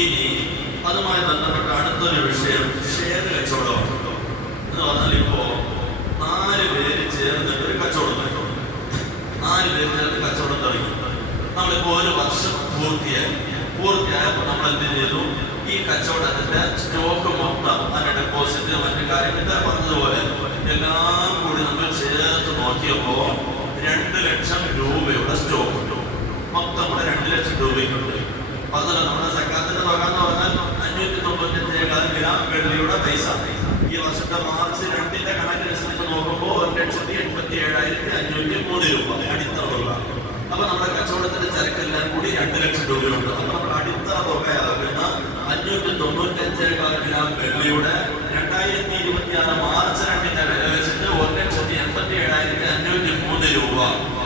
ഇനി അതുമായി ബന്ധപ്പെട്ട അടുത്തൊരു വിഷയം ഷെയർ കച്ചവടമാണ്. എന്ന് പറഞ്ഞാൽ ഇപ്പോ 4 പേര് ചേർന്ന് ഒരു കച്ചവടം തുടങ്ങി. 4 പേര് ചേർന്ന് കച്ചവടം തുടങ്ങി. നമ്മളിപ്പോ ഒരു വർഷം പൂർത്തിയായപ്പോൾ നമ്മൾ എന്ത് ചെയ്തു? ഈ കച്ചവടത്തിന്റെ സ്റ്റോക്ക് മൊത്തം, അതിന്റെ ഡെപ്പോസിറ്റ്, മറ്റു കാര്യങ്ങൾ പറഞ്ഞതുപോലെ എല്ലാം കൂടി നമ്മൾ ചേർത്ത് നോക്കിയപ്പോ 2 ലക്ഷം രൂപയുടെ സ്റ്റോക്ക് ഉണ്ട്. മൊത്തം കൂടെ 2 ലക്ഷം രൂപയ്ക്കുണ്ട്. അതല്ല, നമ്മുടെ സക്കാത്തിന്റെ തുക എന്ന് പറഞ്ഞാൽ 595 ഗ്രാം വെള്ളിയുടെ പൈസ. ഈ വർഷത്തെ മാർച്ച് 2 കണക്കനുസരിച്ച് നോക്കുമ്പോൾ 1,87,503 രൂപ അടിത്തറ തുക. അപ്പൊ നമ്മുടെ കച്ചവടത്തിന്റെ ചരക്കെല്ലാം കൂടി 2 ലക്ഷം രൂപയുണ്ട്. അപ്പൊ നമ്മുടെ അടിത്തറ തുകയാകുന്ന 595 ഗ്രാം വെള്ളിയുടെ 2026 മാർച്ച് 2 വില വെച്ചിട്ട് 1,87,503 രൂപ.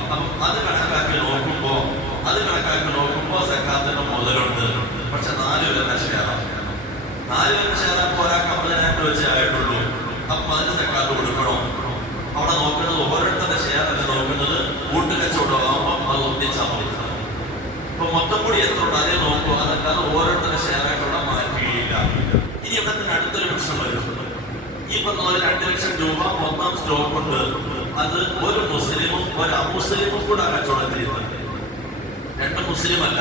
അപ്പം അത് കണക്കാക്കി നോക്കുമ്പോ സക്കാത്തിന്റെ മുതലുണ്ട്. പക്ഷെ 4 പേരുടെ ഷെയറാണ്. 4 പേരുടെ ഷെയർ അപ്പോൾ ഒരാൾക്ക് 50,000 വെച്ചേ ആയിട്ടുള്ളൂ. അപ്പൊ അതിന് സക്കാത്ത് കൊടുക്കണോ? അവിടെ നോക്കുന്നത് ഓരോരുത്തരുടെ ഷെയർ അല്ല നോക്കുന്നത്, കൂട്ടുകച്ചവടമാകുമ്പോൾ അത് ഒന്നിച്ചാൽ മതി. ഇപ്പൊ മൊത്തം കൂടി എത്ര ഉണ്ട് അതേ നോക്കുക, അതല്ലാതെ ഓരോരുത്തരുടെ ഷെയറായിട്ടുള്ള മാറ്റുകയില്ല. ഇനി ഇവിടെ തന്നെ അടുത്തൊരു പ്രശ്നം വരും. ഈ പറഞ്ഞ 2 ലക്ഷം രൂപ മൊത്തം സ്റ്റോക്ക് ഉണ്ട്. അത് ഒരു മുസ്ലിമും ഒരു അമുസ്ലിമും കൂടെ കച്ചവടം ചെയ്യുന്നത്. 2 മുസ്ലിം അല്ല,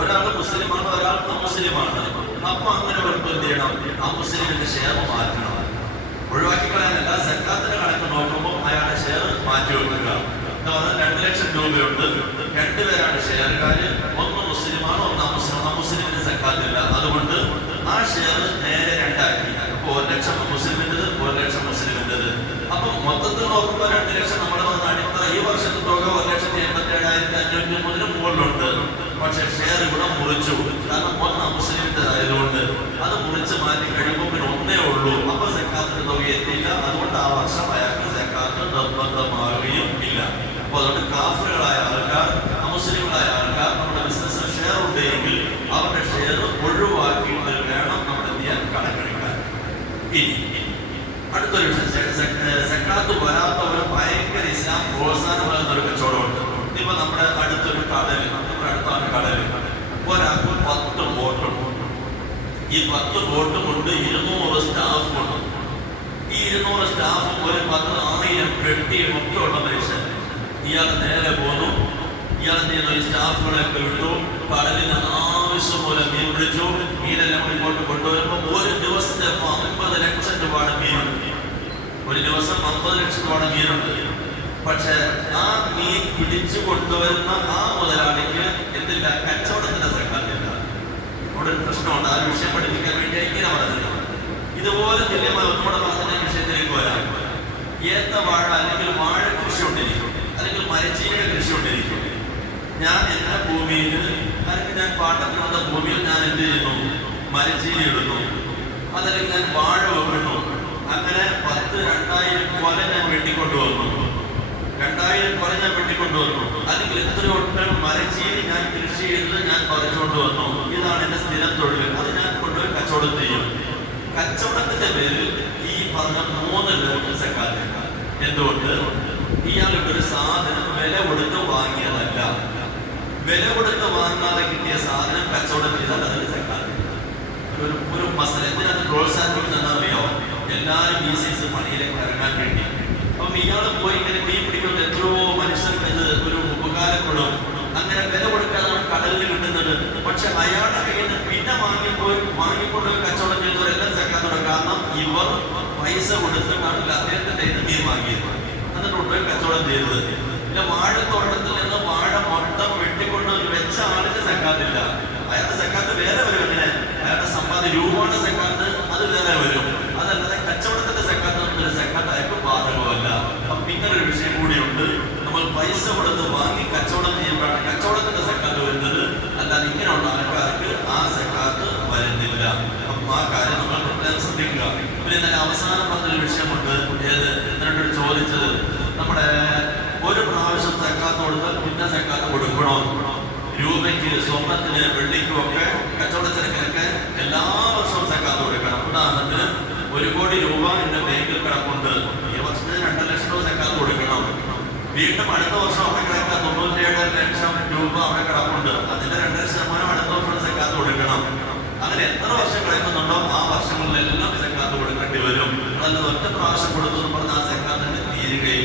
ഒരാൾ മുസ്ലിമാണ്, ഒരാൾ അമുസ്ലിമാണ്. അപ്പൊ അങ്ങനെ വരുമ്പോൾ എന്ത് ചെയ്യണം? ആ മുസ്ലിമിന്റെ ഷെയർ മാറ്റണം. ഒഴിവാക്കി കളയാനല്ല, സക്കാത്തിന്റെ കണക്ക് നോക്കുമ്പോൾ അയാളുടെ ഷെയർ മാറ്റി വെക്കുക. എന്ന് പറഞ്ഞാൽ 2 ലക്ഷം രൂപയുണ്ട്, 2 പേരാണ് ഷെയർക്കാര്. ഒന്ന് മുസ്ലിമാണ്, ഒന്ന് അമുസ്ലിമിന് സക്കാത്തില്ല. അതുകൊണ്ട് ആ ഷെയർ നേരെ 2 ആക്കി. അപ്പൊ 1 ലക്ഷം മുസ്ലിമിൻ്റെത്, 1 ലക്ഷം മുസ്ലിമിൻ്റെത്. അപ്പൊ മൊത്തത്തിൽ നോക്കുമ്പോൾ 2 ലക്ഷം നമ്മുടെ അടിത്തറ. ഈ വർഷത്തെ തുക 1,87,503 മുകളിലുണ്ട്. പക്ഷെ ഷെയർ ഇവിടെ മുറിച്ചു. കാരണം ഒന്ന് മുസ്ലിമിൻ്റെതായതുകൊണ്ട് അത് മുറിച്ച് മാറ്റി കഴിയുമ്പോൾ പിന്നെ ഒന്നേ ഉള്ളൂ. അപ്പൊ സക്കാത്തിന്റെ തുക എത്തിയില്ല. അതുകൊണ്ട് ആ വർഷം അയാൾക്ക് സക്കാത്ത് നിർബന്ധമാവുകയും ഇല്ല. അപ്പൊ അതുകൊണ്ട് കാഫിറുകളായ ആൾക്കാർ, അമുസ്ലിങ്ങളായ ആൾക്കാർ നമ്മുടെ ബിസിനസ്സിൽ ഷെയർ ഉണ്ടെങ്കിൽ അവരുടെ ഷെയർ ഒഴിവാക്കിയിട്ട് വേണം നമ്മൾ എന്ത് ചെയ്യാൻ, കണക്കെടുക്കാൻ. ഇനി അടുത്തൊരു വിഷയം, സക്കാത്ത് വരാത്തവർ ഭയങ്കര ഇസ്ലാം പ്രോത്സാഹനം നൽകുന്ന ഒരു കച്ചവടമുണ്ട്. ഇപ്പൊ നമ്മുടെ അടുത്തൊരു കടല്, നമ്മുടെ അടുത്താണ് കടല്. ഒരാൾക്ക് 10 ബോട്ടുണ്ട്. ഈ 10 ബോട്ടും കൊണ്ട് 200 സ്റ്റാഫുണ്ട്. ഈ 200 സ്റ്റാഫും ഒരു 10,000 പെട്ടിയും ഒക്കെ ഉള്ള മനുഷ്യൻ. ഇയാൾ നേരെ പോന്നു. ഇയാൾ എന്ത് ചെയ്യുന്നു? ഈ സ്റ്റാഫുകളൊക്കെ വിട്ടു. കടലിന് ആവശ്യം പോലെ മീൻ പിടിച്ചു. മീനെല്ലാം ഇങ്ങോട്ട് കൊണ്ടുവരുമ്പോൾ ഒരു ദിവസത്തെ 50 ലക്ഷം രൂപയുടെ മീനുണ്ട്. ഒരു ദിവസം 50 ലക്ഷം രൂപയുടെ മീനുണ്ട്. പക്ഷെ ആ മീൻ പിടിച്ചു കൊണ്ടുവരുന്ന ആ മുതലാളിക്ക് എന്തില്ല? കച്ചവടത്തിന്റെ സക്കാത്തില്ല. അവിടെ ഒരു പ്രശ്നമുണ്ട്. ആ വിഷയം പഠിപ്പിക്കാൻ വേണ്ടി ഇങ്ങനെ പറഞ്ഞത്. ഇതുപോലെ തുല്യമായ ഒന്നുകൂടെ പറഞ്ഞ വിഷയത്തിലേക്ക് വരാം. ഏത്തവാഴ അല്ലെങ്കിൽ വാഴ കൃഷി കൊണ്ടിരിക്കും, അല്ലെങ്കിൽ മരച്ചീനിയുടെ കൃഷി കൊണ്ടിരിക്കും. ഞാൻ എന്റെ ഭൂമിയിൽ, അല്ലെങ്കിൽ ഞാൻ പാട്ടത്തിന് വന്ന ഭൂമിയിൽ ഞാൻ എന്ത് ചെയ്യുന്നു? മരച്ചീനി ഇടുന്നു, അതല്ലെങ്കിൽ ഞാൻ വാഴ വെക്കുന്നു. അങ്ങനെ 2,000 കൊല ഞാൻ വെട്ടിക്കൊണ്ടുവന്നു. 2,000 കൊല ഞാൻ വെട്ടിക്കൊണ്ടുവന്നു. അല്ലെങ്കിൽ എത്രയോ മരച്ചീനി ഞാൻ കൃഷി ചെയ്ത് ഞാൻ പറിച്ചുകൊണ്ടുവന്നു. ഇതാണ് എന്റെ സ്ഥിരം തൊഴിൽ. അത് ഞാൻ കൊണ്ടുപോയി കച്ചവടം ചെയ്യും. കച്ചവടത്തിന്റെ പേരിൽ ഈ പറഞ്ഞ 3 പേർക്ക് സക്കാത്തില്ല. എന്തുകൊണ്ട്? ഇയാളുടെ ഒരു സാധനം വില കൊടുത്ത് വാങ്ങിയതല്ല. വില കൊടുത്ത് വാങ്ങാതെ കിട്ടിയ സാധനം കച്ചവടം ചെയ്താൽ അതിന് സക്കാത്തില്ല. ഒരു മസല എന്തിനത് പ്രോത്സാഹിപ്പിക്കുന്നത് അറിയാമോ? എല്ലാവരും ഈ സൈസ് പണിയിലേക്ക് ഇറങ്ങാൻ വേണ്ടി. അപ്പം ഇയാൾ പോയി ഇങ്ങനെ മീൻ പിടിക്കുന്നത് എത്രയോ മനുഷ്യർക്ക് ഇത് ഒരു ഉപകാരപ്പെടും. അങ്ങനെ വില കൊടുക്കാതെ കടലിൽ കിട്ടുന്നത്. പക്ഷെ അയാളുടെ കയ്യിൽ നിന്ന് പിന്നെ വാങ്ങിക്കൊണ്ട് കച്ചവടം ചെയ്തവരെല്ലാം സക്കാത്തോടെ. കാരണം ഇവർ പൈസ കൊടുത്തിട്ടാണ് അദ്ദേഹത്തിന്റെ കയ്യിൽ നിന്ന് മീൻ വാങ്ങിയത്, എന്നിട്ട് കൊണ്ടുപോയി കച്ചവടം ചെയ്തത്. പിന്നെ വാഴത്തോട്ടത്തിൽ നിന്ന് വാഴ മൊത്തം വെട്ടിക്കൊണ്ട് വെച്ച ആളിന് സക്കാത്തില്ല. അയാളുടെ സക്കാത്ത് വേറെ വരും. എങ്ങനെ? അയാളുടെ സമ്പാദ്യ രൂപയുടെ സക്കാത്ത് അത് വേറെ വരും. അതല്ലാതെ കച്ചവടത്തിന്റെ സക്കാത്ത് എന്നൊരു സക്കാത്ത് അയാൾക്ക് ബാധകമല്ല. അപ്പം ഇങ്ങനൊരു വിഷയം കൂടിയുണ്ട്. നമ്മൾ പൈസ കൊടുത്ത് വാങ്ങി കച്ചവടം ചെയ്യുമ്പോഴാണ് കച്ചവടത്തിന്റെ സക്കാത്ത് വരുന്നത്. അല്ലാതെ ഇങ്ങനെയുള്ള ആൾക്കാർക്ക് ആ സക്കാത്ത് വരുന്നില്ല. അപ്പം ആ കാര്യം നമ്മൾ പ്രത്യേകം ശ്രദ്ധിക്കുക. പിന്നെ ഇന്നലെ അവസാനം പറഞ്ഞൊരു വിഷയമുണ്ട്. ഏത്? എന്നിട്ട് ചോദിച്ചത്, നമ്മുടെ ഒരു പ്രാവശ്യം സക്കാത്ത് കൊടുത്താൽ പിന്നെ സക്കാത്ത് കൊടുക്കണോ? രൂപയ്ക്ക്, സ്വർണത്തിന്, വെള്ളിക്കും ഒക്കെ കച്ചവടച്ചരക്കിനൊക്കെ എല്ലാ വർഷവും സക്കാത്ത് കൊടുക്കണം. ഉദാഹരണത്തിന് 1 കോടി രൂപ എന്റെ ബാങ്കിൽ കിടപ്പുണ്ട്. ഈ വർഷത്തിന് 2 ലക്ഷം രൂപ സക്കാത്ത് കൊടുക്കണം. വീണ്ടും അടുത്ത വർഷം അവിടെ കിടക്കാൻ 97 ലക്ഷം രൂപ അവിടെ കിടപ്പുണ്ട്. അതിന്റെ 2% അടുത്ത വർഷം സക്കാത്ത് കൊടുക്കണം.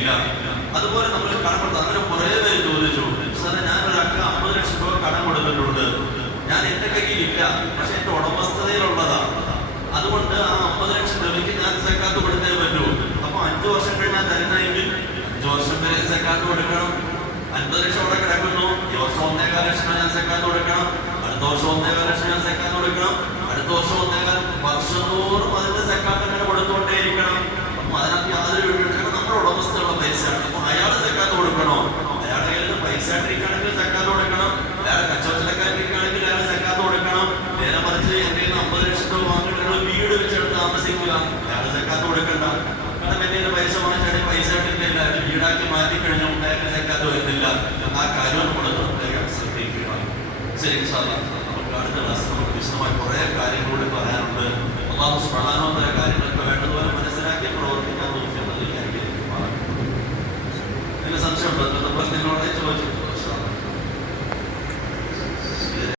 ഇല്ല. അതുപോലെ നമ്മൾ കടം കൊടുത്തു. അങ്ങനെ കുറെ പേര് ചോദിച്ചു, ഞാനൊരു അക്ക 50 ലക്ഷം രൂപ കടം കൊടുത്തിട്ടുണ്ട്, ഞാൻ എന്റെ കയ്യിലില്ല, പക്ഷെ എന്റെ ഉടമസ്ഥതയിലുള്ളതാ, അതുകൊണ്ട് ആ 50 ലക്ഷം രൂപയ്ക്ക് ഞാൻ സക്കാത്ത് കൊടുത്തേ പറ്റൂ. അപ്പൊ 5 വർഷം കഴിഞ്ഞാൽ തരുന്നെങ്കിൽ 5 വർഷം വരെ സക്കാത്ത് കൊടുക്കണം. 50 ലക്ഷം അവിടെ കിടക്കുന്നു, ഈ വർഷം 1.25 ലക്ഷം ഞാൻ സക്കാത്ത് കൊടുക്കണം, അടുത്ത വർഷം 1.25 ലക്ഷം ഞാൻ സക്കാത്ത് കൊടുക്കണം, അടുത്ത വർഷം 1.25, വർഷം തോറും അതിന്റെ സക്കാത്ത് അങ്ങനെ കൊടുത്തുകൊണ്ടേയിരിക്കണം. അപ്പൊ അതിനകത്ത് യാതൊരു വീട്ടിൽ നമ്മുടെ ഉടമസ്ഥയുള്ള പൈസയാണ്. അപ്പൊ അയാൾ സക്കാത്ത് കൊടുക്കണോ? അയാളുടെ കയ്യിൽ പൈസ ഇരിക്കുകയാണെങ്കിൽ സക്കാത്ത് കൊടുക്കണം. അയാളെ കച്ചവടക്കാരിരിക്കുകയാണെങ്കിൽ അയാൾ സക്കാത്ത് കൊടുക്കണം. നേരെ മറിച്ച് എന്റെ 50 ലക്ഷം രൂപ വാങ്ങിയിട്ടുള്ള വീട് വെച്ചെടുത്ത് താമസിക്കുക, അയാൾ സക്കാത്ത് കൊടുക്കണ്ട. കാരണം എന്റെ പൈസ വാങ്ങിച്ചാൽ പൈസ ഇട്ടില്ല, വീടാക്കി മാറ്റിക്കഴിഞ്ഞു, അയാൾക്ക് സക്കാത്ത് വരുന്നില്ല. ആ കാര്യം നമ്മൾ പ്രത്യേകം ശ്രദ്ധിക്കുക. ശരി, നമുക്ക് അടുത്ത ക്ലാസ് നമുക്ക് വിശദമായി കുറെ കാര്യങ്ങളോട് പറയാനുണ്ട്. അല്ലാഹു സുബ്ഹാനഹു വ തആല കാര്യങ്ങളൊക്കെ വേണ്ടതുപോലെ മനസ്സിലാക്കി പ്രവർത്തിക്കാൻ നോക്കുന്നതിൽ സംശയമുണ്ടോ? നമ്മൾ നിങ്ങളോട് ചോദിച്ചു.